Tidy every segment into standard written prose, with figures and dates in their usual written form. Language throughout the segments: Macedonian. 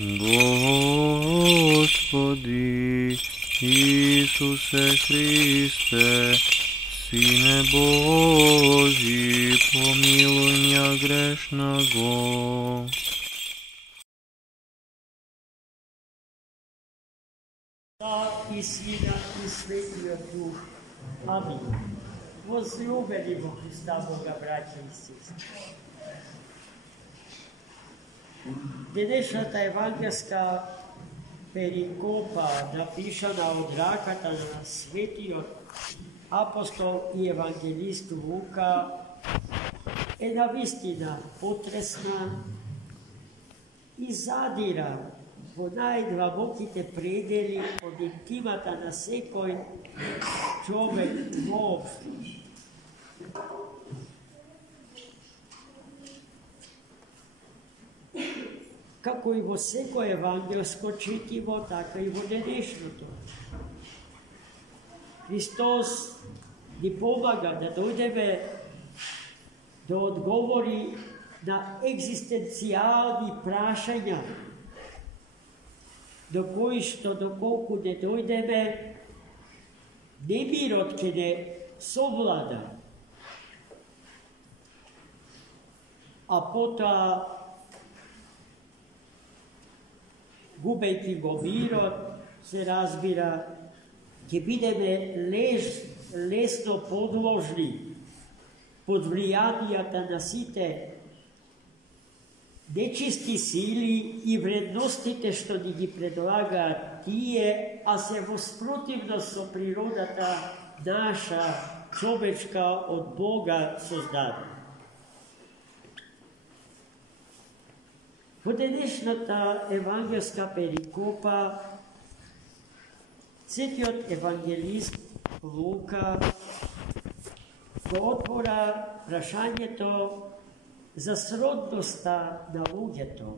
Господи Ісусе Христе, Сине Божий, помилуй меня грешного. I Sina i Svetio Duh. Amin. Возлюбени во Христа Бога, братя и сестри. Денешната евангелска перикопа, напишана од раката на светиот апостол и евангелист Лука, е навистина потресна и задира во најдлабоките предели од интимата на секој човек воопшто. Како и во секој евангелско четиво, така и во денешното. Христос ни помага да дојдеме да одговори на екзистенцијални прашања, до кои што доколку не дојдеме, немирот ќе не совлада, а потоа, губејќи го мирот, се разбира, ќе бидеме лесно подложни под влијанијата на сите нечисти сили и вредностите што ни ги предлагаат тие, а се во спротивност со природата наша, човечка, од Бога создадена. Во денешната евангелска перикопа, светиот евангелист Лука го отвора прашањето за сродноста на луѓето,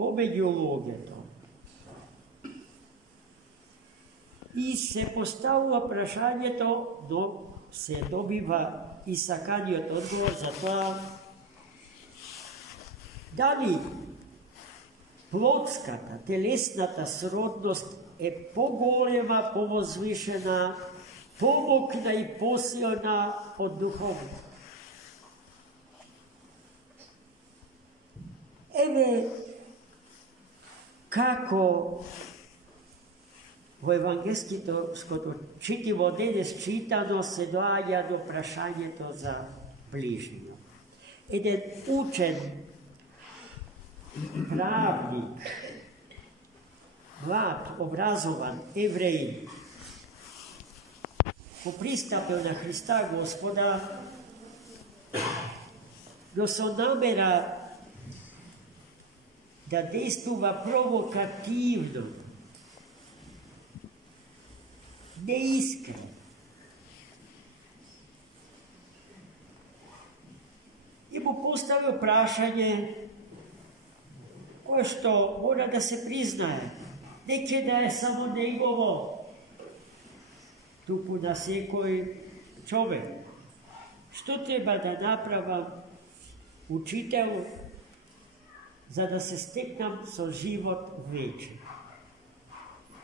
помеѓу луѓето. И се поставува прашањето, но се добива и саканиот одговор за тоа дали плотската, телесната сродност е поголема, повозвишена, помокна и посилна од духовната. Еве како во евангелското четиво денес читано се доаѓа до прашањето за ближниот. Еден учен правник, млад, образован евреин, го пристапил на Христа Господа, но со намера да действува провокативно, неискрено. И му поставил прашање кое што мора да се признае, не ќе да е само негово, туку на секој човек. Што треба да направам, учител, за да се стекнам со живот вечен?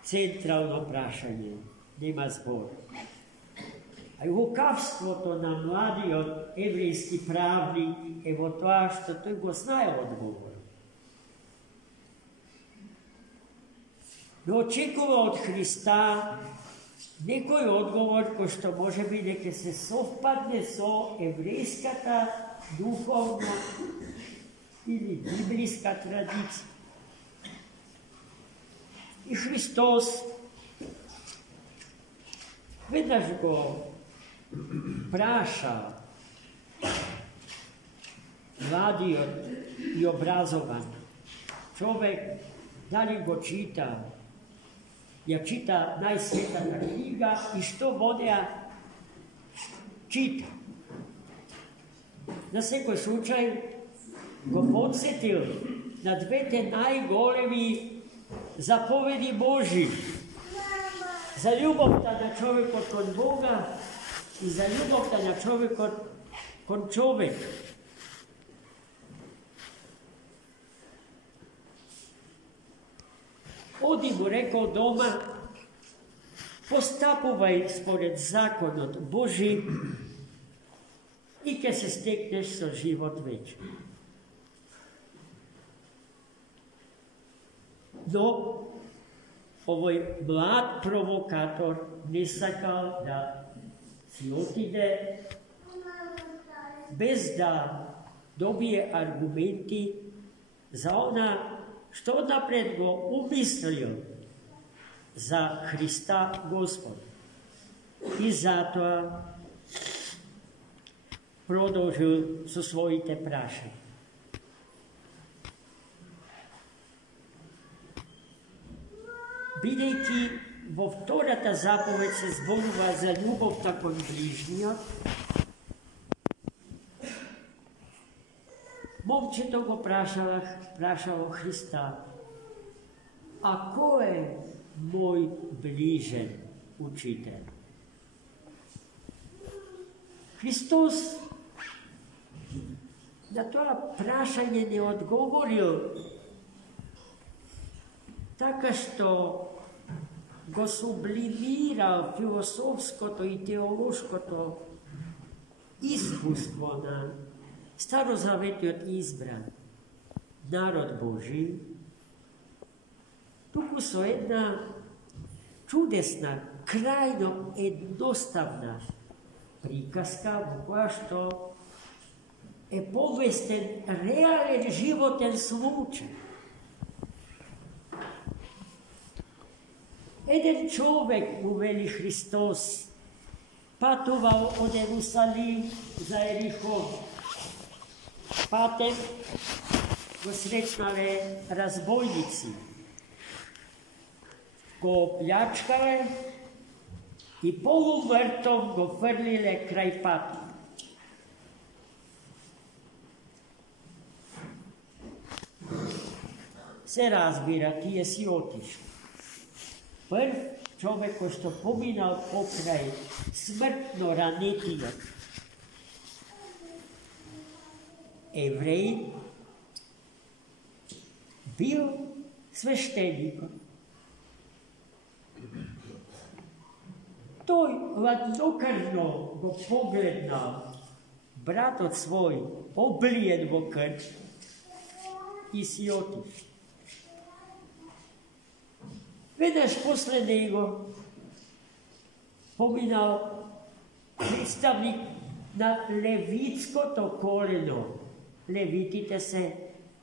Централно прашање, нема збор. А и лукавството на младиот еврејски правник е во тоа што тој го знае одговор. Но очекува од Христа некој одговор кој што може би дека се совпадне со еврејската духовна или библиска традиција. И Христос веднаш го праша младиот и образован човек дали го чита, ја чита најсветата книга и што во неа чита. На секој случај го подсетил на двете најголеми заповеди Божи за љубовта на човекот кон Бога и за љубовта на човекот кон човек. Odi mu rekao doma, postapuvaj spored zakonot Boži i ke se stekneš so život večni. No, ovoj mlad provokator ne sakal da si otide bez da dobije argumenti za ona što napred go umislio za Hrista Gospoda. I zato продолжил со своите прашања. Бидејќи во втората заповед се зборува за љубовта кон ближниот, момчето го прашало Христа: а кој е мој ближен учител? Христос на тоа прашање не одговорил така што го сублимирал философското и теолошкото искуство на старозаветниот избран народ Божи, туку со една чудесна, крајно едноставна приказка во која што е повестен реален животен случај. Еден човек, му вели Христос, патувал од Ерусалим за Ерихон. Патем го сречнале разбойници, го плячкале и полумртов го фрлиле крај патот. Се разбира, тие си отишли. Прв човек кој што поминал покрај смртно ранетиот евреј бил свештеникот. Тој ладнокрвно го погледнал братот свој облиен во крв и си отишел. Веднаш после него поминал представник на левитското колено. Левитите се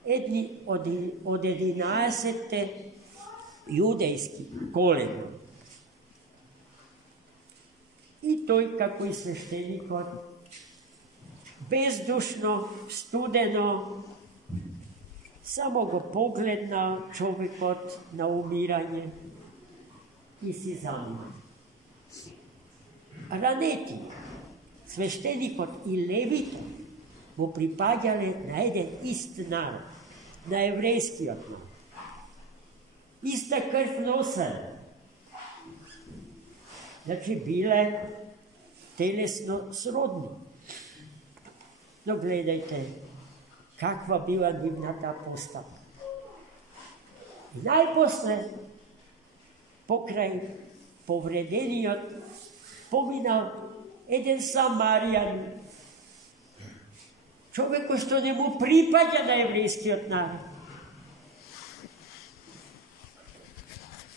едни од 11 јудејски колена. И тој, како и свештеникот, бездушно, студено, само го погледнал човекот на умирање и си замина. Ранети, свештеникот и левитот му припаѓале на еден ист народ, на еврејскиот народ. Иста крв носеле. Значи биле телесно сродни. Но гледајте, каква била нивната постапка. И најпосле, покрај повредениот, поминал еден самаријанин, човек кој што не му припаѓа на еврејскиот народ.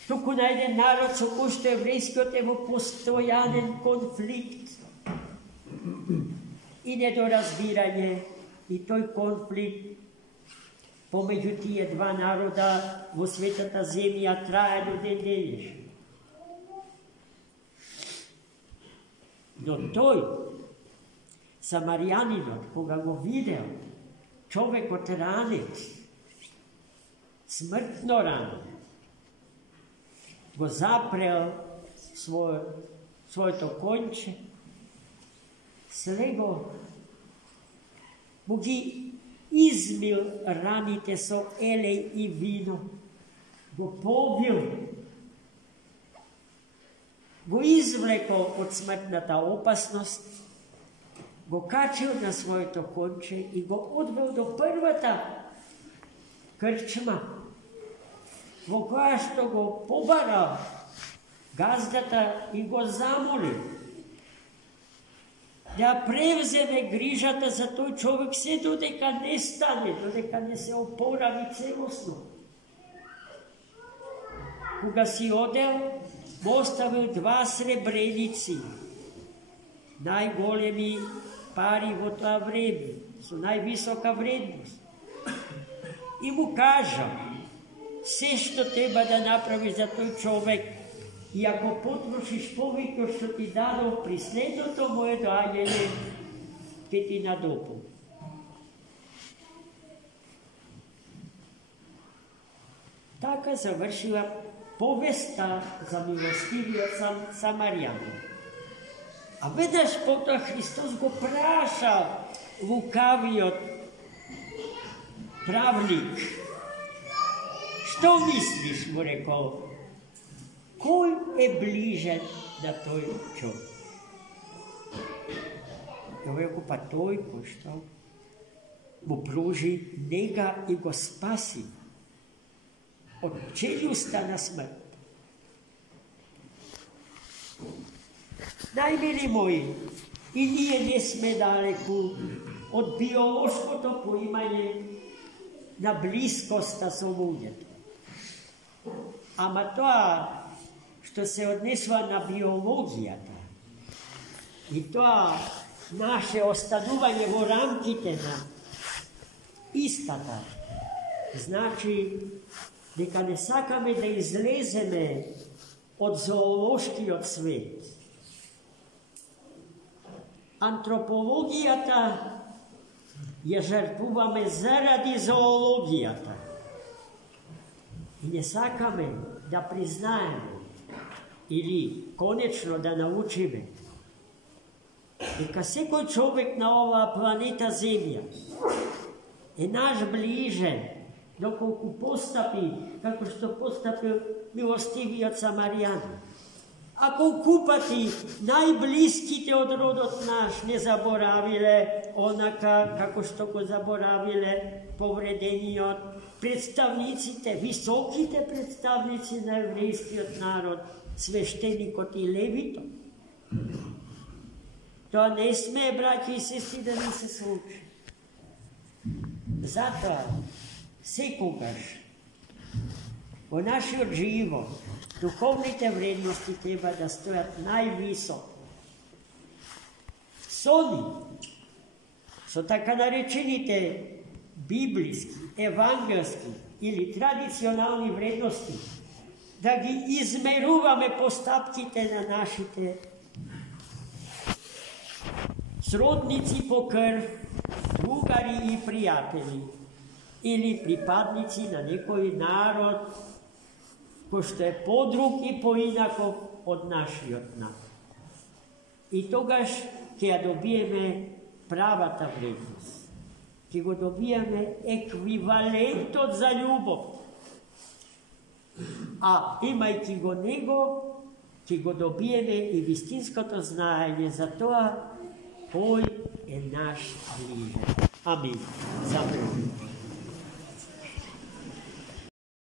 Туку на еден народ со кој што еврејскиот е во постојанен конфликт и недоразбирање. И тој конфликт помеѓу тие два народа во светата земја трае до ден денешен. Но тој, самаријанинот, кога го видел човекот ранет, смртно ранет, го запрел своето конче, слего му ги измил раните со елеј и вино, го побил, го извлекол од смртната опасност, го качил на своето конче и го одвел до првата крчма во која што го побара газдата и го замоли да превземе грижата за тој човек се додека не стане, додека не се опорави целосно. Кога си одел, му оставил 2 сребреници, најголеми пари во тоа време, со највисока вредност. И му кажа, се што треба да направиш за тој човек, и ако потрошиш повеќе што ти дадов при следното мое доаѓање, ќе ти надопол. Така завршила повеста за милостивиот Самарјанин. А веднаш потоа Христос го праша лукавиот правник. Што мислиш, му рекол, кој е ближен на тој човек? И овој рекол, па тој кој што му пружи нега и го спаси од челюста на смрт. Најмили мои, и ние не сме далеку од биолошкото поимање на блискоста со луѓето. Ама тоа што се однесува на биологијата и тоа наше останување во рамките на истата, значи дека не сакаме да излеземе од зоолошкиот свет. Антропологијата ја жртвуваме заради зоологијата. И не сакаме да признаеме или конечно да научиме дека секој човек на оваа планета Земја е наш ближен, доколку постапи како што постапил милостивиот Самарјанин. А колку пати најблиските од родот наш не заборавиле онака како што го заборавиле повредениот представниците, високите представници на еврејскиот народ, свештеникот и левитот. Тоа не сме, браќи и сестри, да не се случи. Затоа, секогаш, во нашиот живот, духовните вредности треба да стојат највисоко. Со така наречените библиски, евангелски или традиционални вредности, да ги измеруваме постапките на нашите сродници по крв, другари и пријатели, или припадници на некој народ кој што е подруг и поинаков од нашиот народ. И тогаш ќе ја добиеме правата вредност. Ќе го добиеме еквивалентот за љубов. А имајќи го него, ќе го добиеме и вистинското знаење за тоа кој е наш ближен. Амин. Запрем.